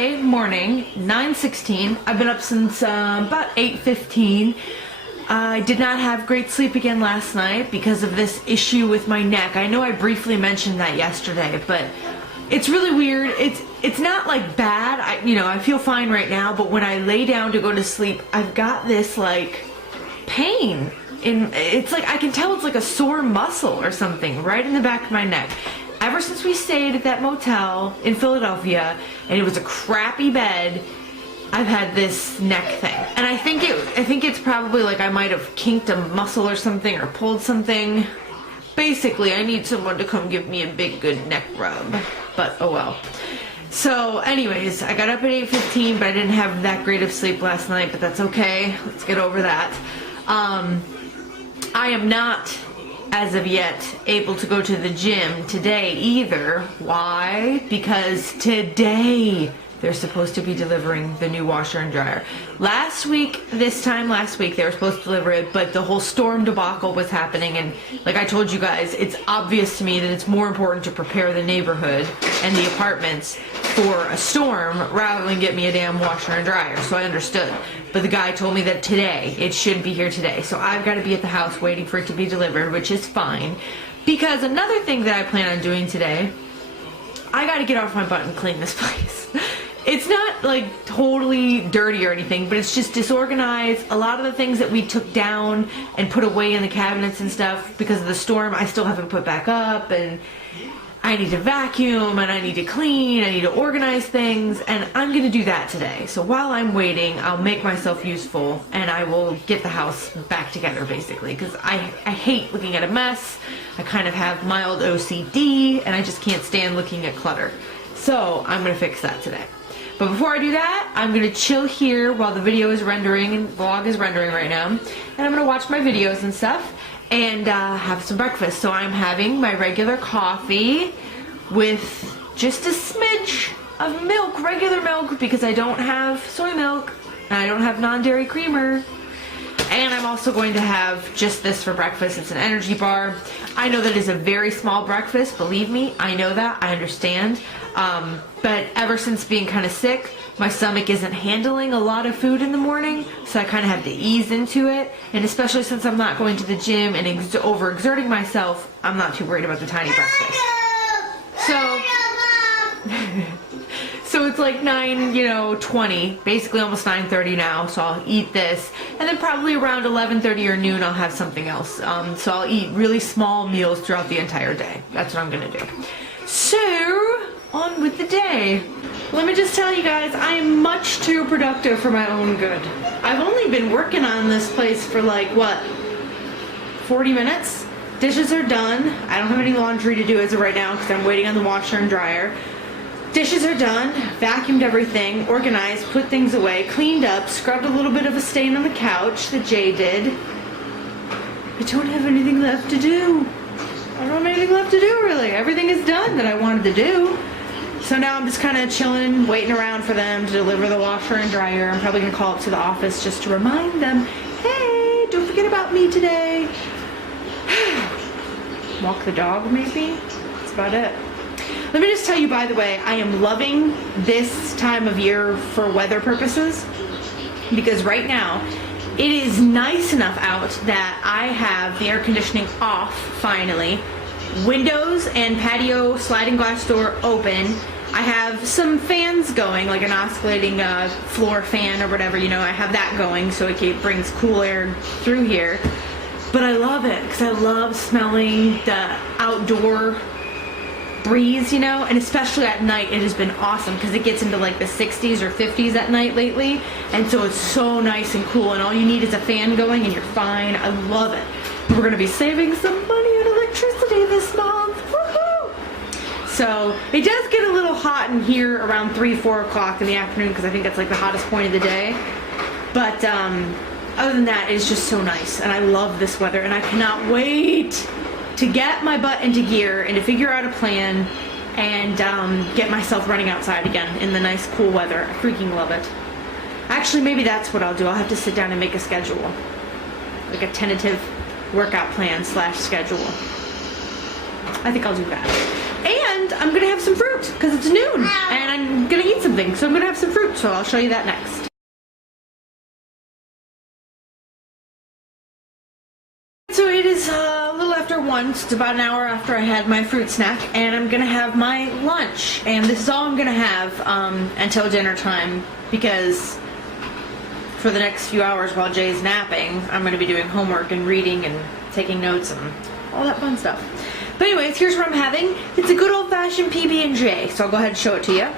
Monday morning, 9:16. I've been up since about 8:15. I did not have great sleep again last night because of this issue with my neck. I know I briefly mentioned that yesterday, but it's really weird. It's not like bad. I feel fine right now, but when I lay down to go to sleep, I've got this like pain. It's like I can tell it's like a sore muscle or something right in the back of my neck. Ever since we stayed at that motel in Philadelphia, and it was a crappy bed, I've had this neck thing. And I think it's probably like I might have kinked a muscle or something or pulled something. Basically, I need someone to come give me a big good neck rub. But oh well. So anyways, I got up at 8:15, but I didn't have that great of sleep last night, but that's okay. Let's get over that. I am not, as of yet, able to go to the gym today either. Why? Because today they're supposed to be delivering the new washer and dryer. This time last week, they were supposed to deliver it, but the whole storm debacle was happening, and like I told you guys, it's obvious to me that it's more important to prepare the neighborhood and the apartments for a storm rather than get me a damn washer and dryer, so I understood. But the guy told me that today, it should be here today, so I've got to be at the house waiting for it to be delivered, which is fine. Because another thing that I plan on doing today, I got to get off my butt and clean this place. It's not like totally dirty or anything, but it's just disorganized. A lot of the things that we took down and put away in the cabinets and stuff because of the storm, I still haven't put back up, and I need to vacuum, and I need to clean, I need to organize things, and I'm going to do that today. So while I'm waiting, I'll make myself useful, and I will get the house back together, basically, because I hate looking at a mess. I kind of have mild OCD, and I just can't stand looking at clutter. So I'm going to fix that today. But before I do that, I'm going to chill here while the video is rendering, and vlog is rendering right now, and I'm going to watch my videos and stuff, and have some breakfast. So I'm having my regular coffee with just a smidge of milk, regular milk, because I don't have soy milk, and I don't have non-dairy creamer. And I'm also going to have just this for breakfast. It's an energy bar. I know that is a very small breakfast, believe me, I know that, I understand. But ever since being kind of sick, my stomach isn't handling a lot of food in the morning, so I kind of have to ease into it. And especially since I'm not going to the gym and overexerting myself, I'm not too worried about the tiny breakfast. So it's like 9:20, basically almost 9:30 now, so I'll eat this. And then probably around 11:30 or noon, I'll have something else. So I'll eat really small meals throughout the entire day. That's what I'm going to do. So, on with the day. Let me just tell you guys, I am much too productive for my own good. I've only been working on this place for like, what, 40 minutes? Dishes are done. I don't have any laundry to do as of right now because I'm waiting on the washer and dryer. Dishes are done, vacuumed everything, organized, put things away, cleaned up, scrubbed a little bit of a stain on the couch that Jay did. I don't have anything left to do. I don't have anything left to do, really. Everything is done that I wanted to do. So now I'm just kind of chilling, waiting around for them to deliver the washer and dryer. I'm probably going to call up to the office just to remind them, hey, don't forget about me today. Walk the dog, maybe? That's about it. Let me just tell you, by the way, I am loving this time of year for weather purposes, because right now it is nice enough out that I have the air conditioning off finally, windows and patio sliding glass door open. I have some fans going, like an oscillating floor fan or whatever, I have that going so it brings cool air through here. But I love it because I love smelling the outdoor breeze, and especially at night it has been awesome because it gets into like the 60s or 50s at night lately, and so it's so nice and cool, and all you need is a fan going and you're fine. I love it. We're going to be saving some money on electricity this month. Woohoo! So it does get a little hot in here around 3-4 o'clock in the afternoon because I think that's like the hottest point of the day, but other than that, it's just so nice, and I love this weather, and I cannot wait to get my butt into gear and to figure out a plan and get myself running outside again in the nice cool weather. I freaking love it. Actually, maybe that's what I'll do. I'll have to sit down and make a schedule, like a tentative workout plan / schedule. I think I'll do that. And and I'm gonna have some fruit because it's noon and I'm gonna eat something, so I'm gonna have some fruit, so I'll show you that next. So it is a little after 1, so it's about an hour after I had my fruit snack, and I'm gonna have my lunch, and this is all I'm gonna have until dinner time, because for the next few hours while Jay's napping, I'm gonna be doing homework and reading and taking notes and all that fun stuff. But anyways, here's what I'm having. It's a good old-fashioned PB&J, so I'll go ahead and show it to you.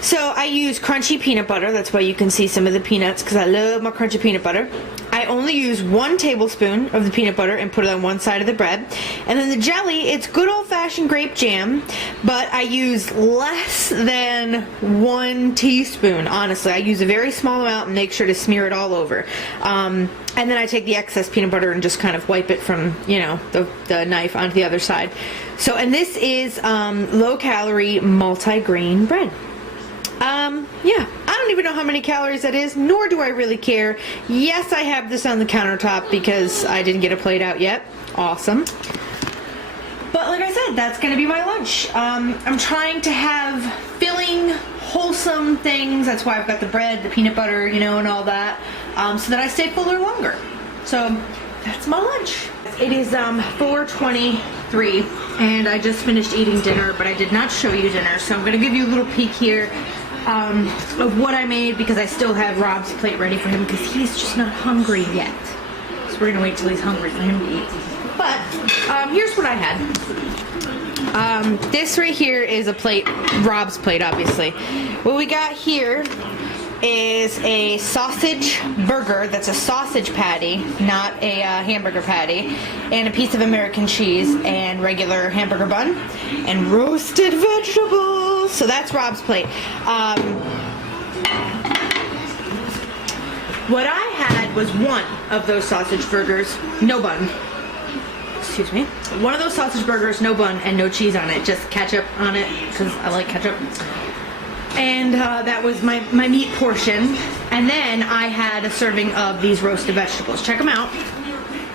So I use crunchy peanut butter. That's why you can see some of the peanuts, because I love my crunchy peanut butter. I only use 1 tablespoon of the peanut butter and put it on one side of the bread. And then the jelly, it's good old-fashioned grape jam, but I use less than 1 teaspoon, honestly. I use a very small amount and make sure to smear it all over. And then I take the excess peanut butter and just kind of wipe it from, you know, the knife onto the other side. So, and this is low-calorie multi-grain bread. Yeah, I don't even know how many calories that is, nor do I really care. Yes, I have this on the countertop because I didn't get a plate out yet. Awesome. But like I said, that's going to be my lunch. I'm trying to have filling, wholesome things. That's why I've got the bread, the peanut butter, you know, and all that, so that I stay fuller longer. So that's my lunch. It is 4:23, and I just finished eating dinner, but I did not show you dinner, so I'm going to give you a little peek here of what I made, because I still have Rob's plate ready for him, because he's just not hungry yet. So we're going to wait till he's hungry for him to eat. But here's what I had. This right here is a plate, Rob's plate, obviously. What we got here is a sausage burger. That's a sausage patty, not a hamburger patty, and a piece of American cheese and regular hamburger bun and roasted vegetables. So that's Rob's plate. What I had was 1 of those sausage burgers, no bun. Excuse me. 1 of those sausage burgers, no bun and no cheese on it, just ketchup on it because I like ketchup. And that was my meat portion. And then I had a serving of these roasted vegetables. Check them out.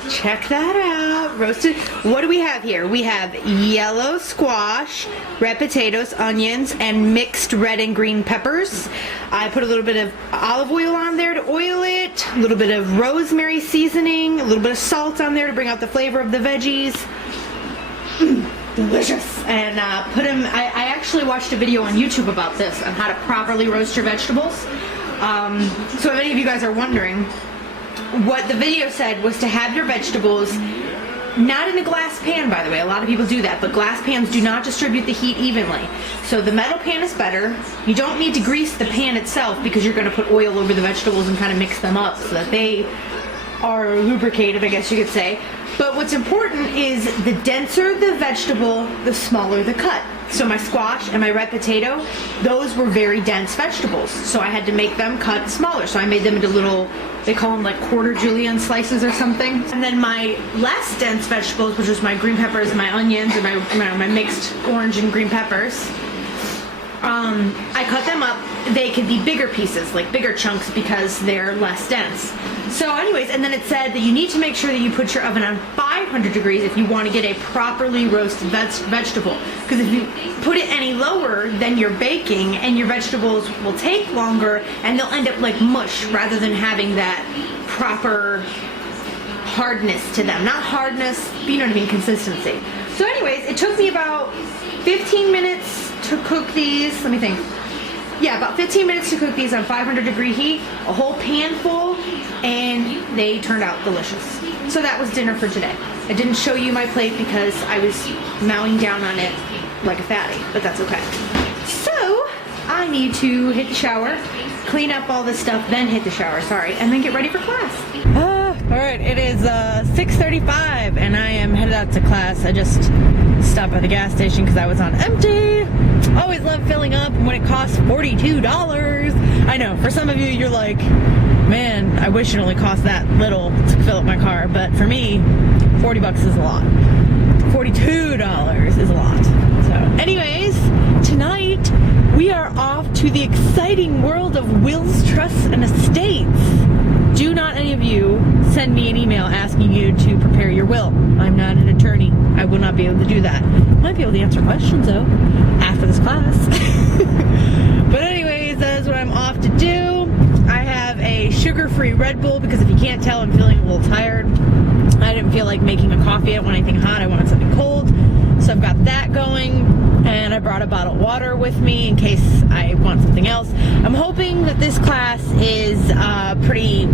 Check that out. Roasted. What do we have here? We have yellow squash, red potatoes, onions, and mixed red and green peppers. I put a little bit of olive oil on there to oil it, a little bit of rosemary seasoning, a little bit of salt on there to bring out the flavor of the veggies. Delicious. And put them, I actually watched a video on YouTube about this, on how to properly roast your vegetables. So if any of you guys are wondering, what the video said was to have your vegetables not in a glass pan, by the way. A lot of people do that, but glass pans do not distribute the heat evenly. So the metal pan is better. You don't need to grease the pan itself because you're going to put oil over the vegetables and kind of mix them up so that they are lubricated, I guess you could say. But what's important is the denser the vegetable, the smaller the cut. So my squash and my red potato, those were very dense vegetables. So I had to make them cut smaller. So I made them into little, they call them like quarter julienne slices or something. And then my less dense vegetables, which was my green peppers, my onions, and my mixed orange and green peppers, I cut them up. They could be bigger pieces, like bigger chunks, because they're less dense. So anyways, and then it said that you need to make sure that you put your oven on 500 degrees if you want to get a properly roasted vegetable. Because if you put it any lower, then you're baking and your vegetables will take longer and they'll end up like mush rather than having that proper hardness to them. Not hardness, but you know what I mean, consistency. So anyways, it took me about 15 minutes to cook these. Let me think. Yeah, about 15 minutes to cook these on 500 degree heat, a whole pan full, and they turned out delicious. So that was dinner for today. I didn't show you my plate because I was mowing down on it like a fatty, but that's okay. So I need to hit the shower, clean up all this stuff, then hit the shower, sorry, and then get ready for class. Alright, it is 6:35 and I am headed out to class. I just stopped by the gas station because I was on empty. Always love filling up when it costs $42. I know, for some of you, you're like, man, I wish it only cost that little to fill up my car, but for me, 40 bucks is a lot. $42 is a lot. So, anyways, tonight we are off to the exciting world of wills, trusts, and estates. Do not any of you send me an email asking you to prepare your will. I'm not an attorney. I will not be able to do that. Might be able to answer questions though after this class. But anyways, that is what I'm off to do. I have a sugar-free Red Bull because if you can't tell, I'm feeling a little tired. I didn't feel like making a coffee. I didn't want anything hot. I wanted something cold. So I've got that going. And I brought a bottle of water with me in case I want something else. I'm hoping that this class is a pretty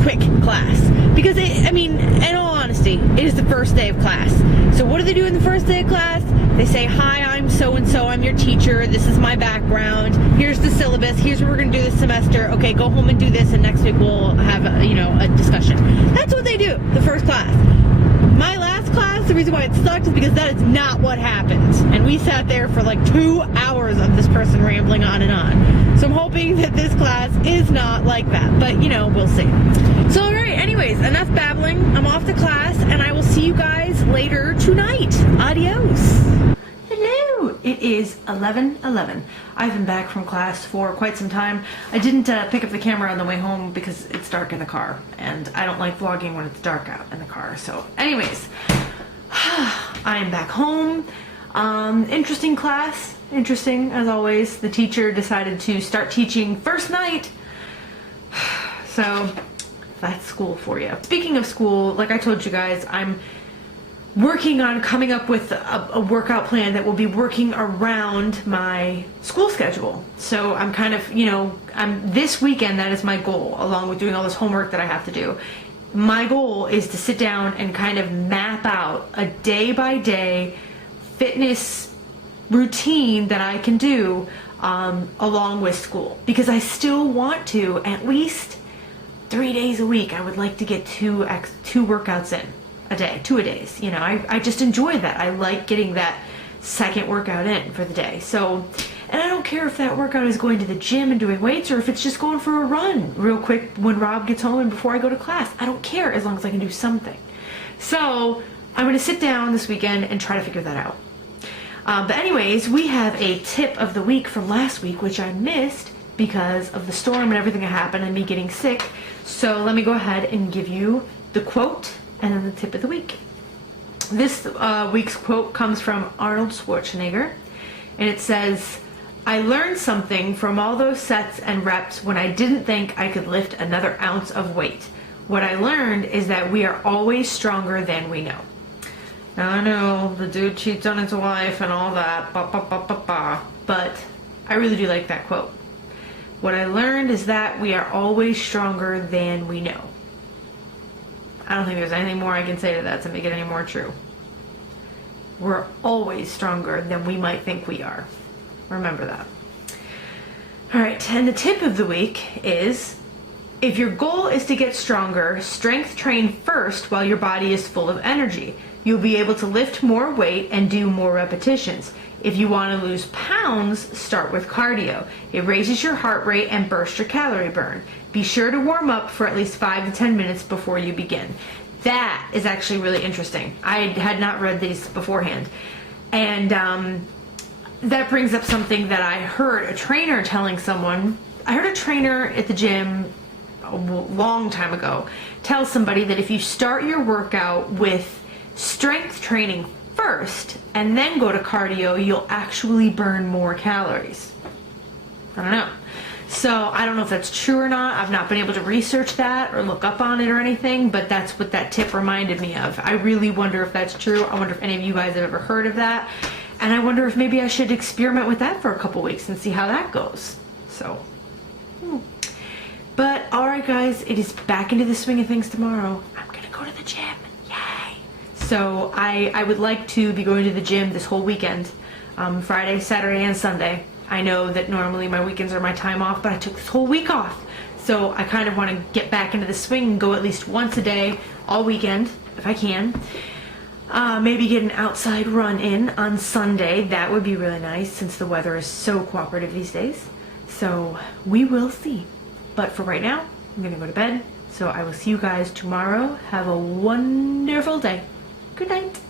quick class. Because, in all honesty, it is the first day of class. So what do they do in the first day of class? They say, hi, I'm so-and-so, I'm your teacher, this is my background, here's the syllabus, here's what we're going to do this semester, okay, go home and do this, and next week we'll have a discussion. That's what they do, the first class. My last class, the reason why it sucked is because that is not what happened. And we sat there for like 2 hours of this person rambling on and on. So I'm hoping that this class is not like that, but we'll see. So alright, anyways, enough babbling. I'm off to class, and I will see you guys later tonight. Adios. Hello, it is 11:11. I've been back from class for quite some time. I didn't pick up the camera on the way home because it's dark in the car, and I don't like vlogging when it's dark out in the car. So anyways, I am back home. Interesting class, interesting as always. The teacher decided to start teaching first night. So that's school for you. Speaking of school, like I told you guys, I'm working on coming up with a workout plan that will be working around my school schedule. So I'm kind of, this weekend, that is my goal, along with doing all this homework that I have to do. My goal is to sit down and kind of map out a day-by-day fitness routine that I can do along with school. Because I still want to, at least 3 days a week, I would like to get two workouts in a day, 2 a days. I just enjoy that. I like getting that second workout in for the day. So, and I don't care if that workout is going to the gym and doing weights or if it's just going for a run real quick when Rob gets home and before I go to class. I don't care as long as I can do something. So I'm going to sit down this weekend and try to figure that out. But anyways, we have a tip of the week from last week, which I missed because of the storm and everything that happened and me getting sick. So let me go ahead and give you the quote and then the tip of the week. This week's quote comes from Arnold Schwarzenegger, and it says, "I learned something from all those sets and reps when I didn't think I could lift another ounce of weight. What I learned is that we are always stronger than we know." Now I know the dude cheats on his wife and all that, but I really do like that quote. What I learned is that we are always stronger than we know. I don't think there's anything more I can say to that to make it any more true. We're always stronger than we might think we are. Remember that. Alright, and the tip of the week is, if your goal is to get stronger, strength train first while your body is full of energy. You'll be able to lift more weight and do more repetitions. If you want to lose pounds, start with cardio. It raises your heart rate and bursts your calorie burn. Be sure to warm up for at least 5 to 10 minutes before you begin. That is actually really interesting. I had not read these beforehand. And that brings up something that I heard a trainer telling someone. I heard a trainer at the gym a long time ago tell somebody that if you start your workout with strength training first and then go to cardio, you'll actually burn more calories. I don't know. So I don't know if that's true or not. I've not been able to research that or look up on it or anything, but that's what that tip reminded me of. I really wonder if that's true. I wonder if any of you guys have ever heard of that. And I wonder if maybe I should experiment with that for a couple weeks and see how that goes. So, But alright guys, it is back into the swing of things tomorrow. I'm gonna go to the gym. Yay! So I would like to be going to the gym this whole weekend. Friday, Saturday, and Sunday. I know that normally my weekends are my time off, but I took this whole week off. So I kind of want to get back into the swing and go at least once a day, all weekend, if I can. Maybe get an outside run in on Sunday. That would be really nice since the weather is so cooperative these days. So we will see. But for right now, I'm going to go to bed. So I will see you guys tomorrow. Have a wonderful day. Good night.